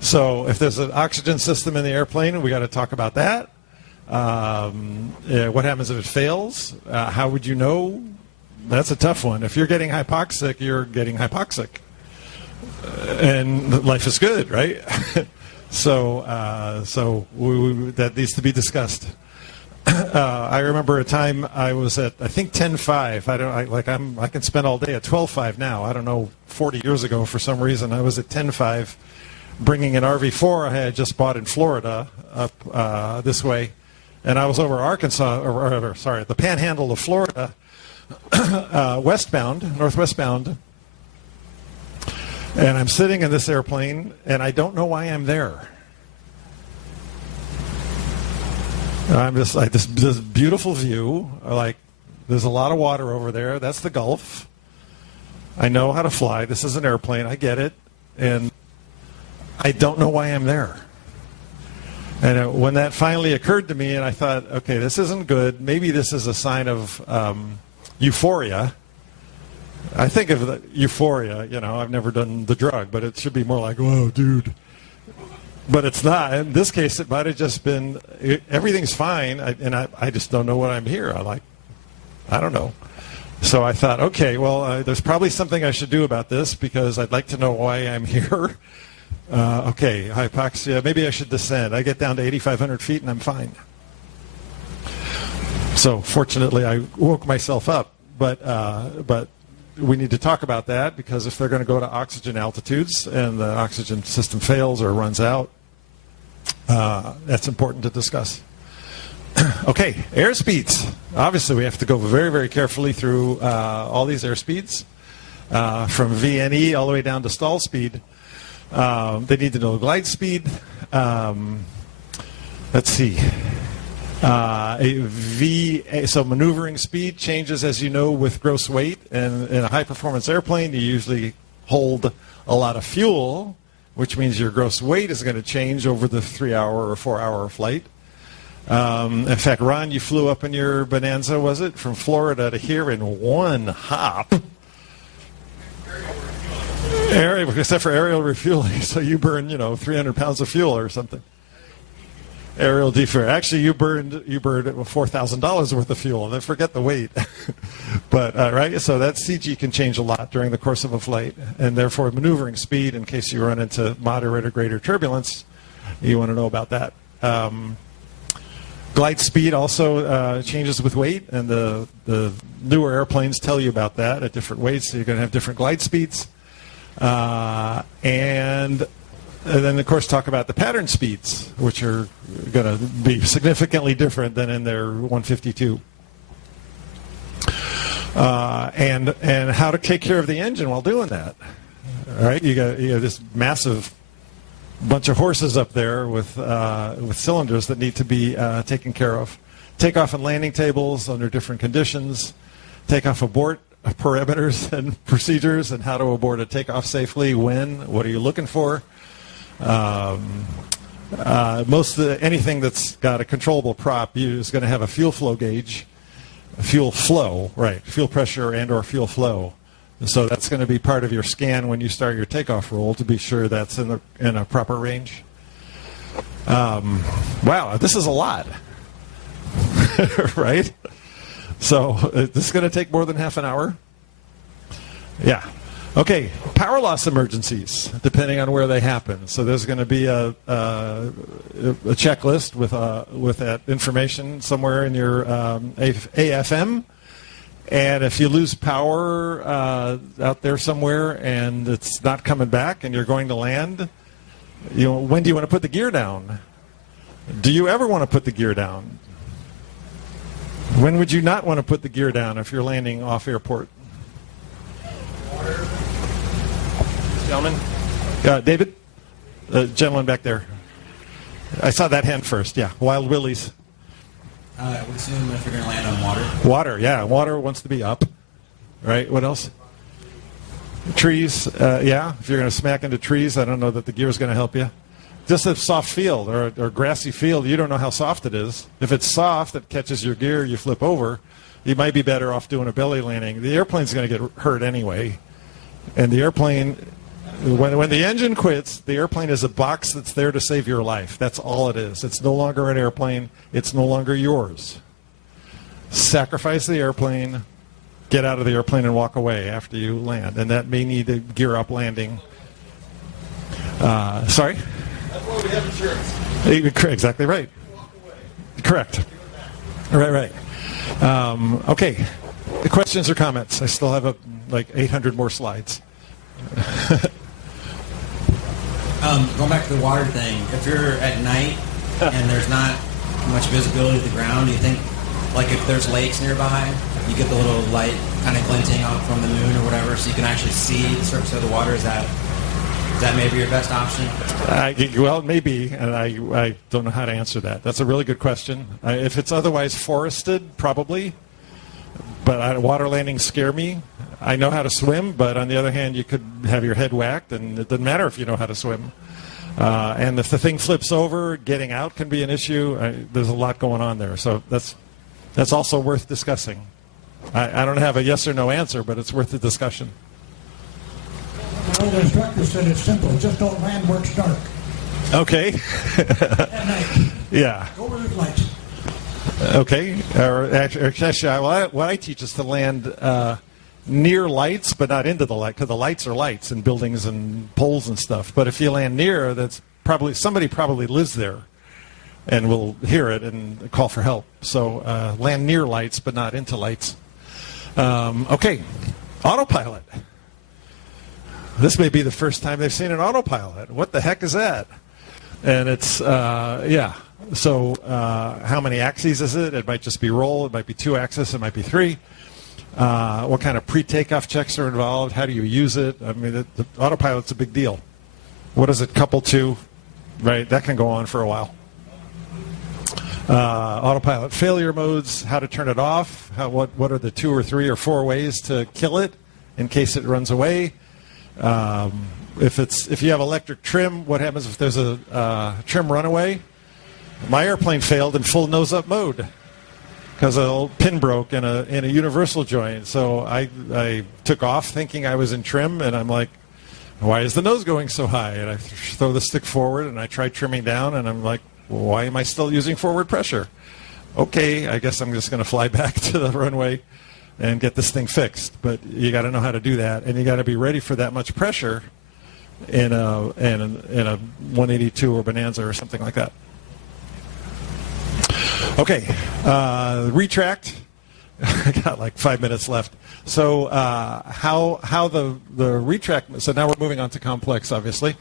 So if there's an oxygen system in the airplane, we got to talk about that. What happens if it fails? How would you know? That's a tough one. If you're getting hypoxic, you're getting hypoxic. And life is good, right? So that needs to be discussed. I remember a time I was at, I think 10.5. I can spend all day at 12.5 now. I don't know, 40 years ago for some reason I was at 10.5, bringing an RV4 I had just bought in Florida up this way, and I was over Arkansas, the Panhandle of Florida, northwestbound. And I'm sitting in this airplane, and I don't know why I'm there. I'm just like this beautiful view. Like, there's a lot of water over there. That's the Gulf. I know how to fly. This is an airplane. I get it. And I don't know why I'm there. And when that finally occurred to me, and I thought, okay, this isn't good. Maybe this is a sign of euphoria. I think of the euphoria, I've never done the drug, but it should be more like, whoa, dude. But it's not. In this case, it might have just been, everything's fine, and I just don't know what I'm here. I don't know. So I thought, okay, well, there's probably something I should do about this because I'd like to know why I'm here. Okay, hypoxia, maybe I should descend. I get down to 8,500 feet and I'm fine. So fortunately, I woke myself up, but we need to talk about that because if they're going to go to oxygen altitudes and the oxygen system fails or runs out, that's important to discuss. Okay, airspeeds. Obviously, we have to go very, very carefully through all these airspeeds from VNE all the way down to stall speed. They need to know glide speed. Let's see. So maneuvering speed changes, as you know, with gross weight. And in a high-performance airplane, you usually hold a lot of fuel, which means your gross weight is going to change over the 3-hour or 4-hour flight. In fact, Ron, you flew up in your Bonanza, was it, from Florida to here in one hop? Except for aerial refueling, so you burn, 300 pounds of fuel or something. Aerial defuel. Actually, you burned $4,000 worth of fuel. Then forget the weight. But right, so that CG can change a lot during the course of a flight, and therefore maneuvering speed in case you run into moderate or greater turbulence, you want to know about that. Glide speed also changes with weight, and the newer airplanes tell you about that at different weights. So you're going to have different glide speeds, and And then, of course, talk about the pattern speeds, which are going to be significantly different than in their 152. And how to take care of the engine while doing that. All right, you got this massive bunch of horses up there with cylinders that need to be taken care of. Takeoff and landing tables under different conditions. Takeoff abort parameters and procedures, and how to abort a takeoff safely. When? What are you looking for? Anything that's got a controllable prop is going to have a fuel flow gauge, fuel flow, right? Fuel pressure and or fuel flow. So that's going to be part of your scan when you start your takeoff roll to be sure that's in a proper range. Wow, this is a lot, right? So this is going to take more than half an hour. Yeah. Okay, power loss emergencies, depending on where they happen. So there's going to be a checklist with that information somewhere in your AFM. And if you lose power out there somewhere and it's not coming back and you're going to land, when do you want to put the gear down? Do you ever want to put the gear down? When would you not want to put the gear down if you're landing off airport? Gentlemen? David? Gentleman back there. I saw that hand first, yeah. Wild Willies. I would assume if you're going to land on water. Water, yeah. Water wants to be up. Right, what else? Trees, yeah. If you're going to smack into trees, I don't know that the gear is going to help you. Just a soft field or grassy field, you don't know how soft it is. If it's soft, it catches your gear, you flip over. You might be better off doing a belly landing. The airplane's going to get hurt anyway. And the airplane, when the engine quits, the airplane is a box that's there to save your life. That's all it is. It's no longer an airplane. It's no longer yours. Sacrifice the airplane, get out of the airplane and walk away after you land. And that may need a gear up landing. Sorry? That's why we have insurance. Exactly right. Correct. Right. Okay. The questions or comments? I still have like 800 more slides. Going back to the water thing, if you're at night and there's not much visibility to the ground, do you think, like if there's lakes nearby, you get the little light kind of glinting out from the moon or whatever, so you can actually see the surface of the water? Is that maybe your best option? Well, maybe, and I don't know how to answer that. That's a really good question. If it's otherwise forested, probably. But water landings scare me. I know how to swim, but on the other hand, you could have your head whacked, and it doesn't matter if you know how to swim. And if the thing flips over, getting out can be an issue. There's a lot going on there, so that's also worth discussing. I don't have a yes or no answer, but it's worth the discussion. Well, the instructor said it's simple. Just don't land where it's dark. Okay. At night. Yeah. Go where there's lights. Okay. Actually, what I teach is to land near lights, but not into the light, because the lights are lights in buildings and poles and stuff. But if you land near, that's probably somebody lives there, and will hear it and call for help. So land near lights, but not into lights. Okay. Autopilot. This may be the first time they've seen an autopilot. What the heck is that? And it's yeah. So how many axes is it? It might just be roll. It might be 2 axis. It might be 3. What kind of pre-takeoff checks are involved? How do you use it? I mean, the autopilot's a big deal. What does it couple to? Right, that can go on for a while. Autopilot failure modes, how to turn it off, what are the 2 or 3 or 4 ways to kill it in case it runs away. If you have electric trim, what happens if there's a trim runaway? My airplane failed in full nose-up mode because a pin broke in a universal joint. So I took off thinking I was in trim, and I'm like, why is the nose going so high? And I throw the stick forward, and I try trimming down, and I'm like, why am I still using forward pressure? Okay, I guess I'm just going to fly back to the runway and get this thing fixed. But you got to know how to do that, and you got to be ready for that much pressure in a 182 or Bonanza or something like that. Okay, retract. I got like 5 minutes left. So how the retract? So now we're moving on to complex, obviously.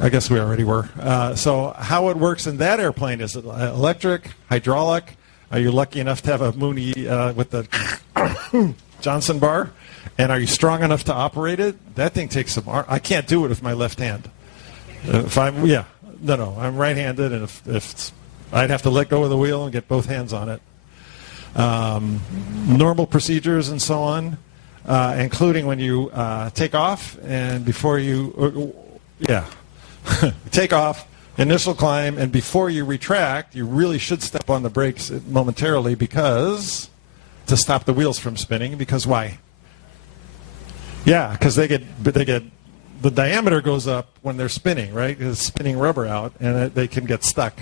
I guess we already were. So how it works in that airplane, is it electric, hydraulic? Are you lucky enough to have a Mooney with the Johnson bar? And are you strong enough to operate it? That thing takes some I can't do it with my left hand. I'm right-handed, and if I'd have to let go of the wheel and get both hands on it. Normal procedures and so on, including when you take off and before you, take off, initial climb, and before you retract, you really should step on the brakes momentarily to stop the wheels from spinning. Because why? Yeah, because the diameter goes up when they're spinning, right? It's spinning rubber out, and they can get stuck.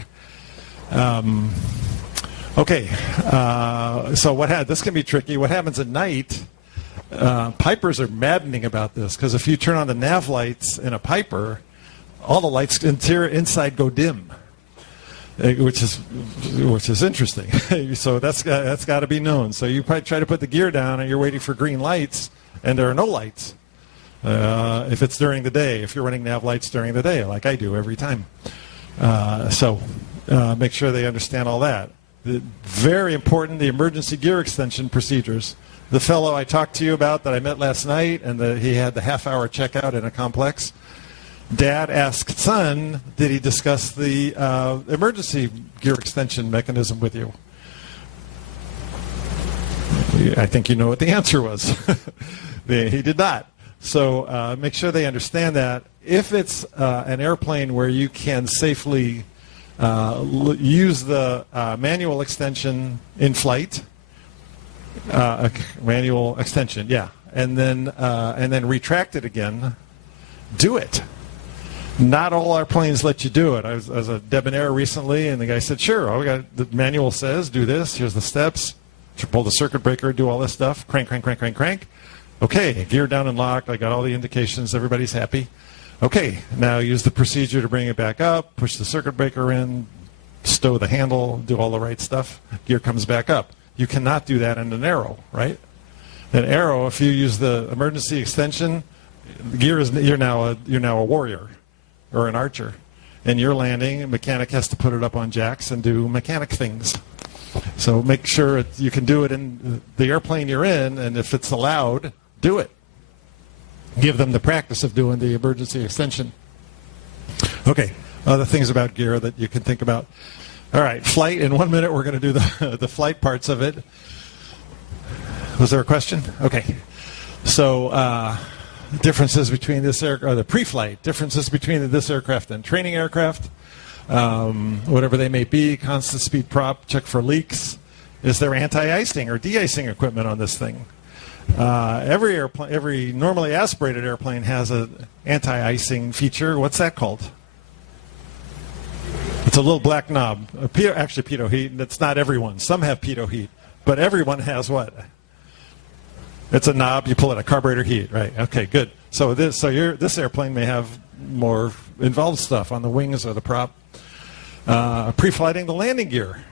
Okay, so this can be tricky. What happens at night? Pipers are maddening about this, because if you turn on the nav lights in a Piper, all the lights inside go dim, which is interesting. So that's got to be known. So you probably try to put the gear down, and you're waiting for green lights, and there are no lights. If it's during the day, if you're running nav lights during the day, like I do every time. So make sure they understand all that. Very important, the emergency gear extension procedures. The fellow I talked to you about that I met last night, and he had the half-hour checkout in a complex. Dad asked son, did he discuss the emergency gear extension mechanism with you? I think you know what the answer was. He did not. So make sure they understand that. If it's an airplane where you can safely use the manual extension in flight, manual extension, and then retract it again, do it. Not all our planes let you do it. I was a debonair recently, and the guy said, sure, the manual says do this, here's the steps, pull the circuit breaker, do all this stuff, crank, crank, crank, crank, crank. Okay, gear down and locked, I got all the indications, everybody's happy. Okay, now use the procedure to bring it back up, push the circuit breaker in, stow the handle, do all the right stuff, gear comes back up. You cannot do that in an Aero, right? An Aero, if you use the emergency extension, you're now a warrior or an archer, and you're landing, a mechanic has to put it up on jacks and do mechanic things. So make sure you can do it in the airplane you're in, and if it's allowed, do it. Give them the practice of doing the emergency extension. Okay, other things about gear that you can think about. All right, flight. In 1 minute, we're going to do the flight parts of it. Was there a question? Okay. So differences between the pre-flight, differences between this aircraft and training aircraft, whatever they may be, constant speed prop, check for leaks. Is there anti-icing or de-icing equipment on this thing? Every normally aspirated airplane has an anti-icing feature. What's that called? It's a little black knob. Actually, pitot heat. That's not everyone. Some have pitot heat, but everyone has what? It's a knob. You pull it. A carburetor heat, right? Okay, good. So this airplane may have more involved stuff on the wings or the prop. Pre-flighting the landing gear.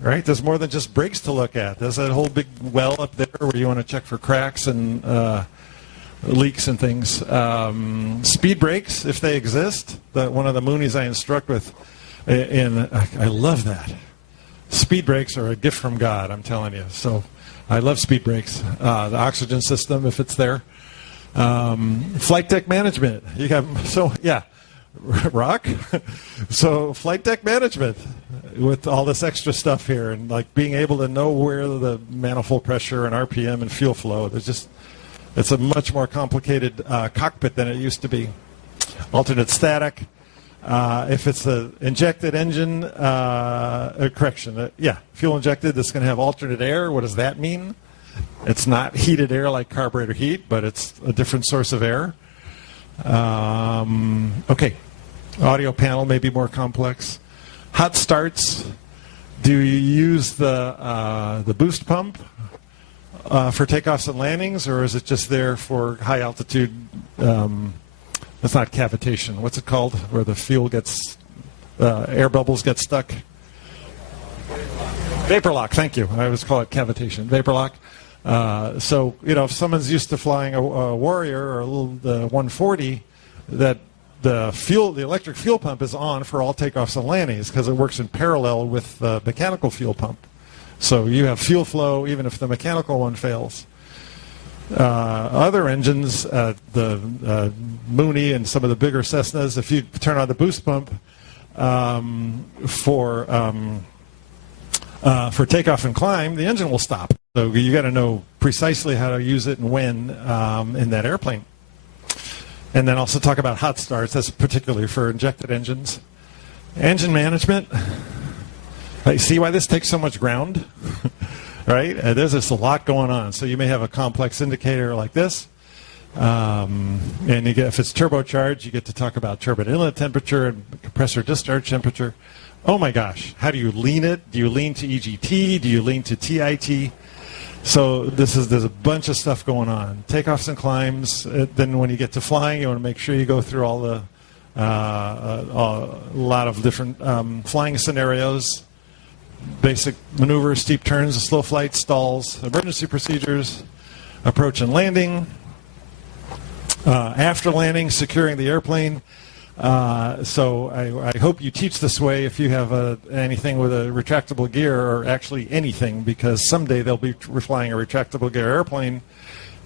Right? There's more than just brakes to look at. There's that whole big well up there where you want to check for cracks and leaks and things. Speed brakes, if they exist. One of the Moonies I instruct with, I love that. Speed brakes are a gift from God, I'm telling you. So I love speed brakes. The oxygen system, if it's there. Flight deck management. Rock. So flight deck management with all this extra stuff here, and like being able to know where the manifold pressure and RPM and fuel flow. It's a much more complicated cockpit than it used to be. Alternate static. If it's an injected engine, fuel injected, that's going to have alternate air. What does that mean? It's not heated air like carburetor heat, but it's a different source of air. Okay, audio panel may be more complex. Hot starts. Do you use the boost pump for takeoffs and landings, or is it just there for high altitude? That's not cavitation. What's it called? Where the fuel gets, air bubbles get stuck? Vapor lock. Thank you. I always call it cavitation. Vapor lock. So, if someone's used to flying a Warrior or the 140, that the electric fuel pump is on for all takeoffs and landings because it works in parallel with the mechanical fuel pump. So you have fuel flow even if the mechanical one fails. Other engines, the Mooney and some of the bigger Cessnas, if you turn on the boost pump for takeoff and climb, the engine will stop. So you got to know precisely how to use it and when in that airplane. And then also talk about hot starts. That's particularly for injected engines. Engine management. See why this takes so much ground? Right? There's just a lot going on. So you may have a complex indicator like this. And you get, if it's turbocharged, you get to talk about turbine inlet temperature and compressor discharge temperature. Oh my gosh, how do you lean it? Do you lean to EGT? Do you lean to TIT? So there's a bunch of stuff going on. Takeoffs and climbs. Then when you get to flying, you want to make sure you go through all the a lot of different flying scenarios, basic maneuvers, steep turns, slow flight, stalls, emergency procedures, approach and landing, after landing, securing the airplane. So I hope you teach this way if you have anything with a retractable gear, or actually anything, because someday they'll be flying a retractable gear airplane.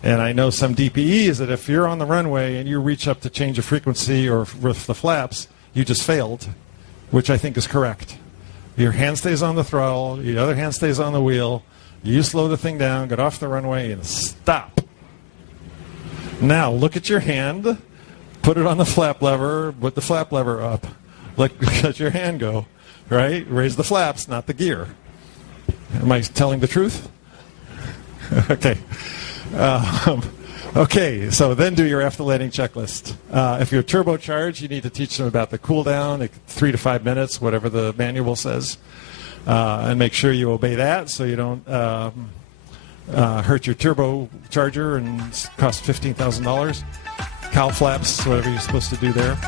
And I know some DPEs that if you're on the runway and you reach up to change a frequency or with the flaps, you just failed, which I think is correct. Your hand stays on the throttle, your other hand stays on the wheel, you slow the thing down, get off the runway, and stop. Now look at your hand, put it on the flap lever, put the flap lever up, let your hand go, right? Raise the flaps, not the gear. Am I telling the truth? Okay. Okay, so then do your after landing checklist. If you're turbocharged, you need to teach them about the cool down, 3 to 5 minutes, whatever the manual says, and make sure you obey that so you don't hurt your turbocharger and cost $15,000. Cowl flaps, whatever you're supposed to do there.